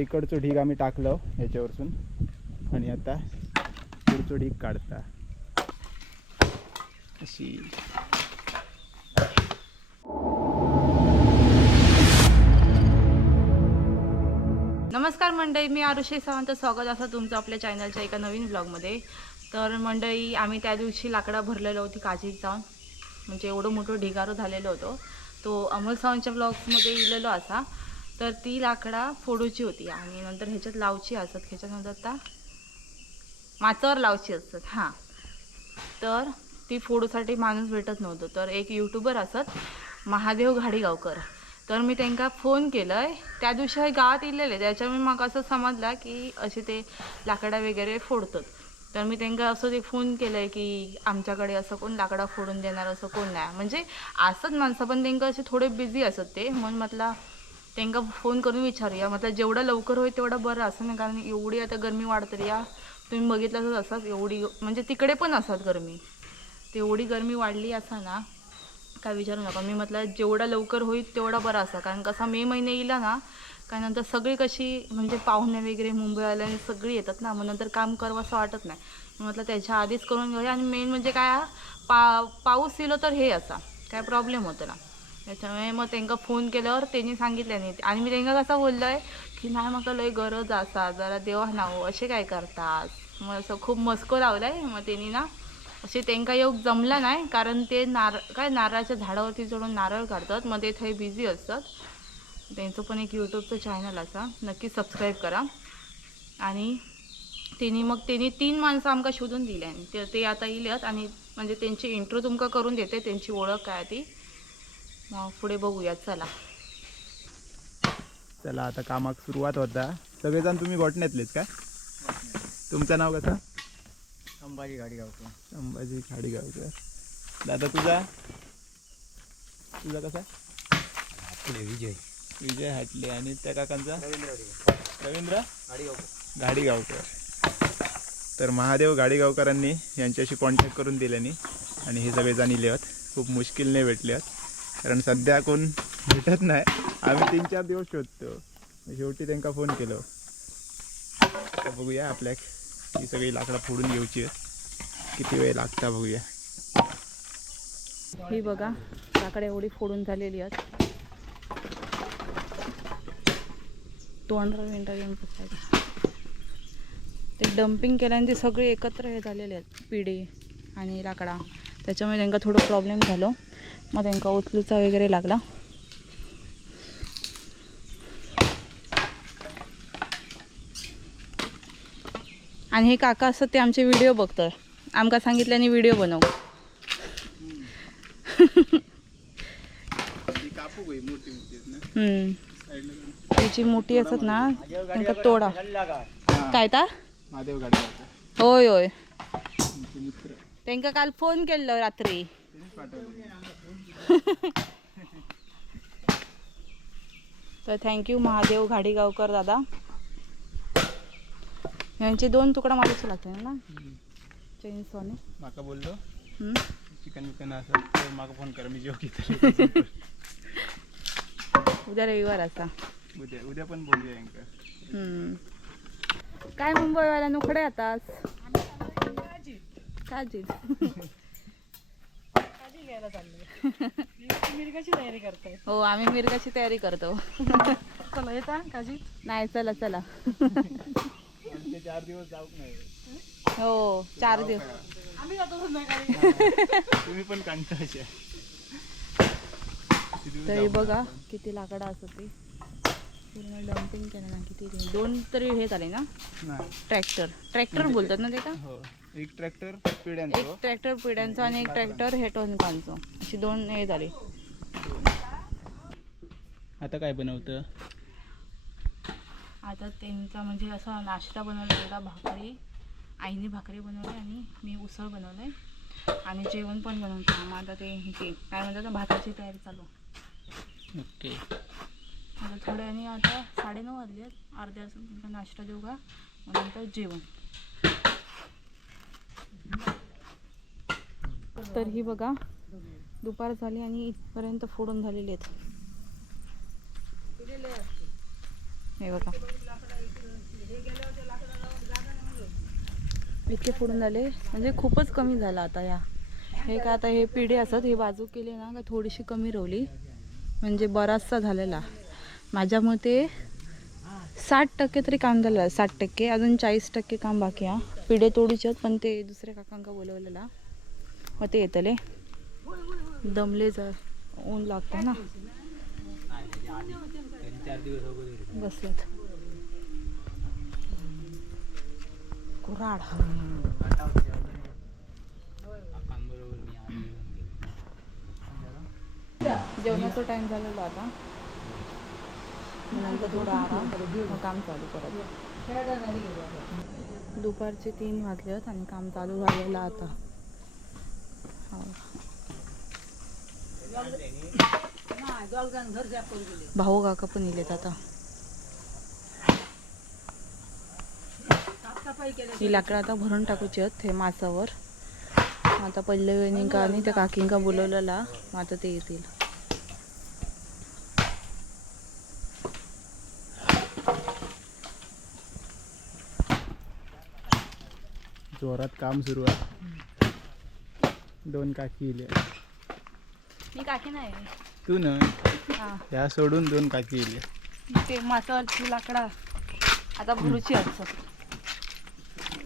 इकडचं ढीग आम्ही टाकलं याच्यावरसून आणि आता पुढचं ढीग काढता. अशी. नमस्कार मंडळी मी आरुषी सावंत. स्वागत असं तुमचं आपल्या चॅनलच्या एका नवीन ब्लॉगमध्ये तर मंडळी आम्ही त्या दिवशी लाकडा भरलेलो होती काजीत जाऊन म्हणजे एवढं मोठं ढिगारो झालेलो होतो. तो अमोल सावंतच्या ब्लॉग्समध्ये इलेलो असा. तर ती लाकडा फोडूची होती आणि नंतर ह्याच्यात लावची असत ह्याच्यानंतर आता माचावर लावची असतात. हां. तर ती फोडूसाठी माणूस भेटत नव्हतो. तर एक यूट्यूबर असत महादेव घाडीगावकर. तर मी त्यांना फोन केलंय. त्या दिवशी हे गावात येलेले त्याच्यामुळे मग असं समजलं की असे ते लाकडा वगैरे फोडतात. तर मी त्यांना असं ते फोन केलंय की आमच्याकडे असं कोण लाकडा फोडून देणार असं कोण नाही. म्हणजे असत माणसं पण त्यांना असे थोडे बिझी असत ते. म्हणून म्हटलं त्यांना फोन करून विचारूया. म्हटलं जेवढं लवकर होईल तेवढं बरं असं नाही कारण एवढी आता गरमी वाढतली या. तुम्ही बघितलं तर एवढी म्हणजे तिकडे पण असतात गरमी. तेवढी गरमी वाढली असा ना काय विचारू नका. मी म्हटलं जेवढा लवकर होईल तेवढा बरा असा. कारण कसा मे महिने येईल ना काय नंतर सगळी कशी म्हणजे पाहुणे वगैरे मुंबईवाले सगळी येतात ना मग नंतर काम करावं असं वाटत नाही. म्हटलं त्याच्या आधीच करून घेऊया. आणि मेन म्हणजे काय पा पाऊस येलो तर हे असा. काय प्रॉब्लेम होतो ना त्याच्यामुळे मग त्यांना फोन केल्यावर त्यांनी सांगितलं नाही. आणि मी त्यांना कसं बोललो आहे की नाही मग लय गरज असा जरा देवा नाव असे काय करतात मग असं खूप मस्को लावला आहे मग त्यांनी ना असे त्यांका योग जमला नाही कारण ते नार काय नारळाच्या झाडावरती चढून नारळ काढतात. मग ते थंय बिझी असतात. त्यांचं पण एक यूट्यूबचं चॅनल असा. नक्की सबस्क्राईब करा. आणि त्यांनी मग त्यांनी तीन माणसं आमका शोधून दिल्या ते ते आता येल्यात आणि म्हणजे त्यांची इंट्रो तुमका करून देते. त्यांची ओळख काय ती. मग पुढे बघूया चला. चला आता कामाक सुरुवात होता. सगळेजण तुम्ही गोठण्यातलेच का? तुमचं नाव कसं? संभाजी गाडी गावतो संभाजी खाडीगावकर दादा तुझा? तुझा कसा? आपले विजय. विजय हाटले. आणि त्या काकांचा? रवींद्र रवींद्र? गाडी गावतो गाडीगावकर. तर महादेव गाडीगावकरांनी यांच्याशी कॉन्टॅक्ट करून दिल्याने आणि हे सगळे जण इले आहेत खूप मुश्किलने भेटले आहेत कारण सध्या कोण भेटत नाही. आम्ही तीन चार दिवस शोधतो. शेवटी त्यांना फोन केलो. बघूया आपल्या ही सगळी लाकडं फोडून घेऊची आहेत. किती वेळ लागता बघूया. ही बघा लाकडं एवढी फोडून झालेली आहेत. दोन मिनटं घेऊन ते डम्पिंग केल्याने ते सगळे एकत्र हे झालेले आहेत. पिढी आणि लाकडा. त्याच्यामुळे त्यांना थोडं प्रॉब्लेम झालो. मग त्यांना उचलूचा वगैरे लागला. आणि हे काका असतात ते आमचे व्हिडिओ बघतात. आमका सांगितल्याने व्हिडिओ बनव. कापू मोठी असत ना त्यांका तोडा. काय ता? होय होय. त्यांका काल फोन केलं रात्री. तर थँक्यू महादेव घाडीगावकर दादा. यांचे दोन तुकडा मारूचे लागते ना? चेनसॉने माका बोललो. चिकन विकन असं तर माका फोन करा मी जेव घेतो उद्या रविवार असा. उद्या उद्या पण बोलूया यांका. काय मुंबईवाल्या नुकडे आतास काजी मिरगाची तयारी करताय. हो आम्ही मिरगाची तयारी करतो. चला येता काजी? नाही चला चला. चार दिवस जाऊ नाही. हो चार दिवस. आम्ही जातो संध्याकाळी तुम्ही पण कंटाळचे तरी बघा किती लाकडं असत ते पूर्ण डम्पिंग केलं ना किती ते. दोन तरी हे झाले ना? ट्रॅक्टर ट्रॅक्टर बोलतात ना ते का? हो. एक ट्रॅक्टर एक पिढ्यांचं ट्रॅक्टर पिढ्यांचं आणि एक ट्रॅक्टर हेटोनकांचं अशी दोन हे झाले. आता काय बनवतं? आता त्यांचा म्हणजे असा नाश्ता बनवलेला भाकरी. आईने भाकरी बनवली आणि मी उसळ बनवलंय. आणि जेवण पण बनवतो. मग आता ते हे काय म्हणतात ना भाताची तयारी चालू. ओके. आता थोड्याने आता साडेनऊ वाजले आहेत. अर्ध्या वाजून नाश्ता देऊ का? नंतर जेवण. तर ही बघा दुपार झाली आणि इथपर्यंत फोडून झालेली आहेत. हे बघा. इतके फोडून झाले. म्हणजे खूपच कमी झालं आता या. हे काय आता हे पिढे असत हे बाजू केले ना का थोडीशी कमी रवली. म्हणजे बराचसा झालेला. माझ्या मते साठ टक्के तरी काम झालं साठ टक्के. अजून चाळीस टक्के काम बाकी हा पिढे तोडूचे आहेत पण ते दुसऱ्या काकांका बोलवलेला. मग ते येतले. दमले जर. ऊन लागतं ना. बसलेत. कुराड जेवणाचा टाइम झालेला आता. नंतर थोडा आराम मग काम चालू करत. दुपारचे तीन वाजले आहेत आणि काम चालू झालेलं आता. हो. भाऊ काका पण इलेत आता. ही लाकडं आता भरून टाकूची आहेत हे मासावर. आता पहिले आणि त्या काकींका बोलवलेला. मग आता ते येतील. जोरात काम सुरू आहे. दोन काकी इले. मी काकी नाही. तू न? हा. या सोडून दोन काकी इले. ते मासावरची लाकडा. आता भरूची असं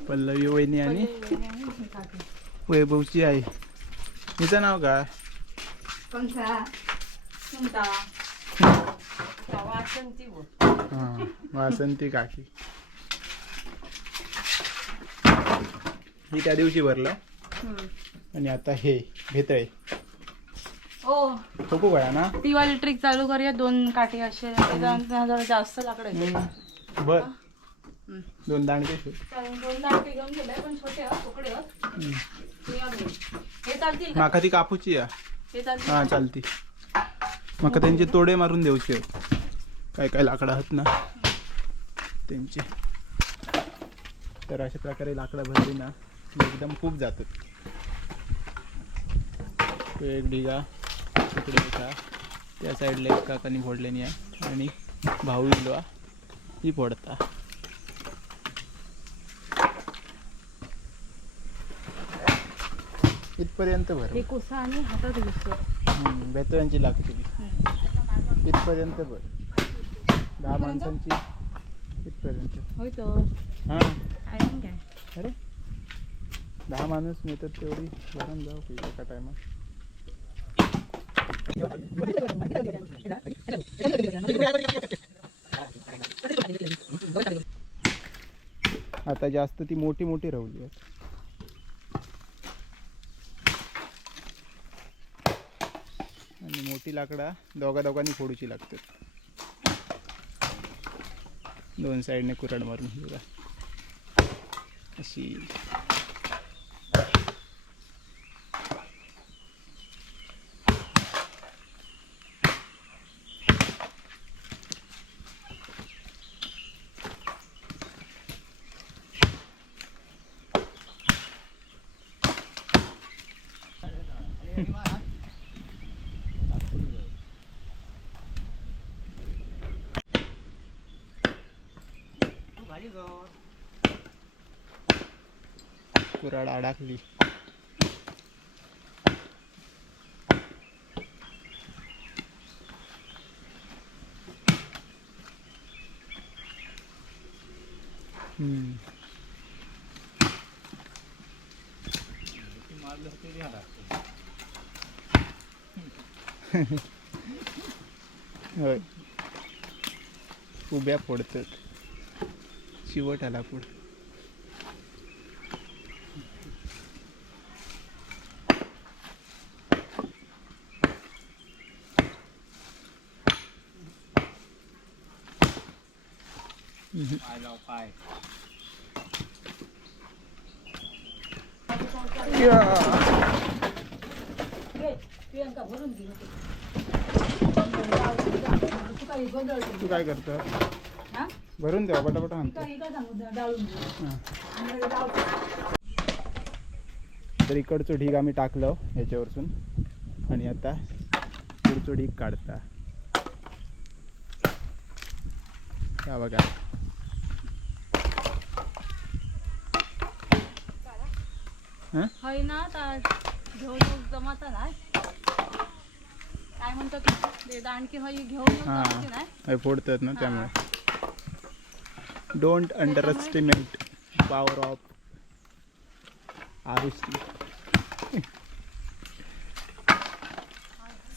पल्लवी वहिनी आणि वैभवची आई. तिचं नाव काय? हां वासंती काकी. ही त्या दिवशी भरलं. आणि आता हे भेतळे हो सोपू गया ना. ती वाली ट्रिक चालू करूया. दोन काठी असे. जरा जास्त लाकडं. बर. हम्म. दोन दांडके शोध चालेल, दोन घेऊन गेले पण छोटे आहेत, तुकडे आहेत. ते या घेऊन. हे चालतील का? माका ती कापूची या. हे चालतील हा चालती. माका त्यांचे तोडे मारून देऊचे. काय काय लाकडं आहेत ना. त्यांचे. तर अशा प्रकारे लाकडं भरली ना. एकदम खूप जातात. तो एक ढिगा तिकडे एका त्या साईडला एक काकानी फोडल्यानी आहे. आणि भाऊ इलो ही फोडता. इथपर्यंत भर कोसा आणि हातात घुसतो. बेतळ्यांची लागते इथपर्यंत बर दहा माणसांची इथपर्यंत. होय हां. अरे दहा माणूस मिळतात तेवढी भरून जाऊ की एका टायमात आता जास्त ती मोठी मोठी राहुली आहेत. आणि मोठी लाकडा दोघा दोघांनी फोडूची लागतात. दोन साईडने कुराड मारून बघा अशी. कुराड अडकली. हम्म. होय. उभ्या फोडतात शिवट आला पाय तू काय करतो भरून द्या पटापट आणतो. तर इकडचं ढीग आम्ही टाकलं याच्यावरसून. आणि आता पुढचं ढीग काढता. या बघा. ना काय म्हणतो फोडतात ना त्यामुळे. Don't underestimate power of Arushi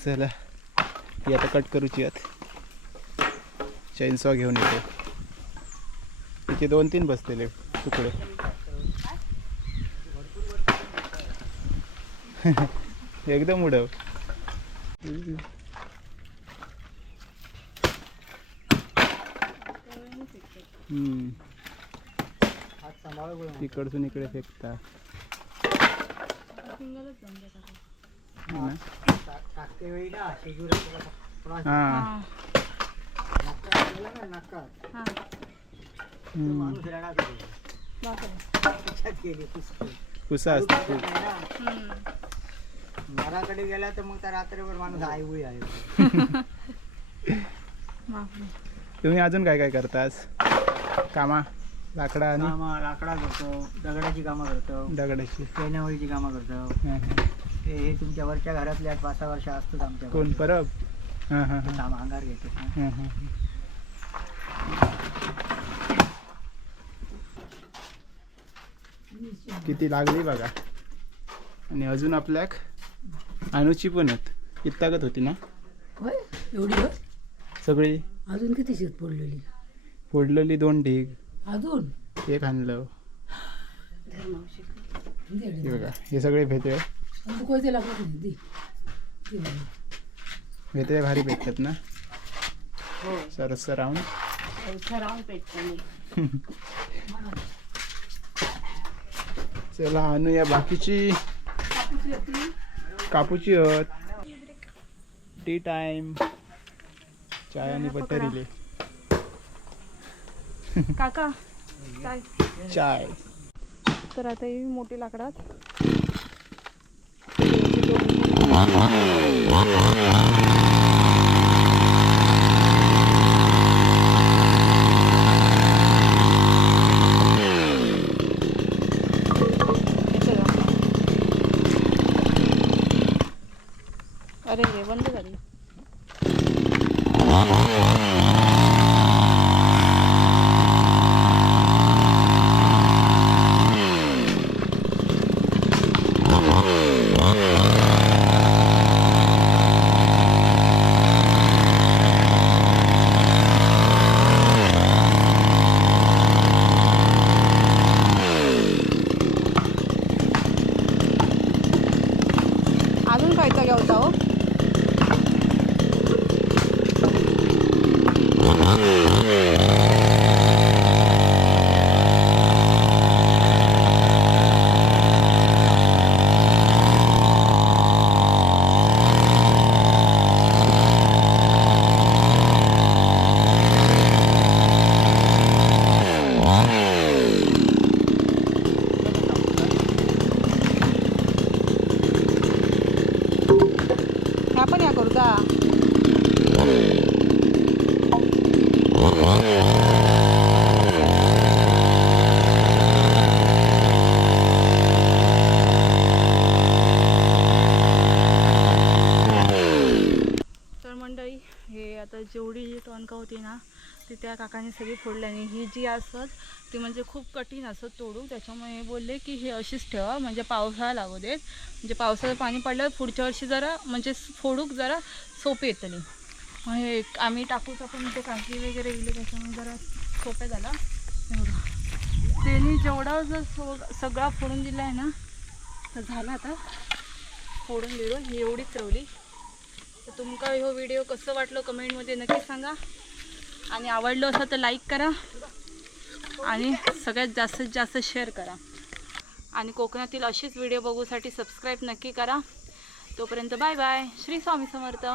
चला ती आता कट करूची आत. चैनसॉ घेऊन येतो. तिचे दोन तीन बसलेले तुकडे. एकदम उडव हम्म. हात सांभाळ बोल तिकडसून इकडे फेकता टाकते वेळी ना शेजूर हा हा नाका गेला ना नाका हा हम्म. माणूस रडा गेली त्याच्यात गेली पुस्तक कुसा असते. घराकडे गेला तर मग त्या रात्रभर माणूस आई उई आहे. तुम्ही अजून काय काय करतास कामा लाकडा आणि? कामं लाकडा करतो दगडाची कामं करतो दगडाची. पेनावळीची कामं करतो. हा, हा. ते हे तुमच्या वरच्या घरातले आठ पाच सहा वर्ष असतात आमच्या कोण परब? हा हा हा. काम अंगार घेतो हा, हा, हा. किती लागली बघा. आणि अजून आपल्याक अनुची पण आहेत. इतकागत होती ना? होय? एवढी होय सगळी? अजून किती शेत पडलेली? फोडलेली दोन ढीग. अजून? एक आणलं. हे बघा हे सगळे भेटळे आणि तू कोयते लागत नाही दे. दे बाबा. भेटळे भारी भेटतात ना? सरस राऊंड इथं राहून पेटतं. चला आणूया बाकीची. कापूची हत. टी टाइम चाय आणि बटर इले. काका काय? चाय. तर आता ही मोठी लाकडात रे बंद झाली अजून खायचा घ्यावता हो ह्या पण या करू का तर मंडळी आता जेवढी जी टोनका होती ना ती त्या काकाने सगळी फोडली आणि ही जी असत ती म्हणजे खूप कठीण असत तोडू त्याच्यामुळे हे बोलले की हे अशीच ठेवा म्हणजे पावसाळा लागू देत. म्हणजे पावसाचं पाणी पडलं पुढच्या वर्षी जरा म्हणजे फोडूक जरा सोपे येतली मग हे आम्ही टाकूच आपण म्हणजे काकी वगैरे गेले त्याच्यामुळे जरा सोपे झाला. हे त्यांनी जेवढा जर सो सगळा फोडून दिला आहे ना तर झाला आता. फोडून दिलो ही एवढीच रवली. तुमका हो व्हिडिओ कसं वाटलं कमेंटमध्ये नक्की सांगा. आणि आवडलं असं तर लाईक करा. आणि सगळ्यात जास्तीत जास्त शेअर करा. आणि कोकणातील अशीच व्हिडिओ बघूसाठी सबस्क्राईब नक्की करा. तोपर्यंत बाय बाय श्री स्वामी समर्थ.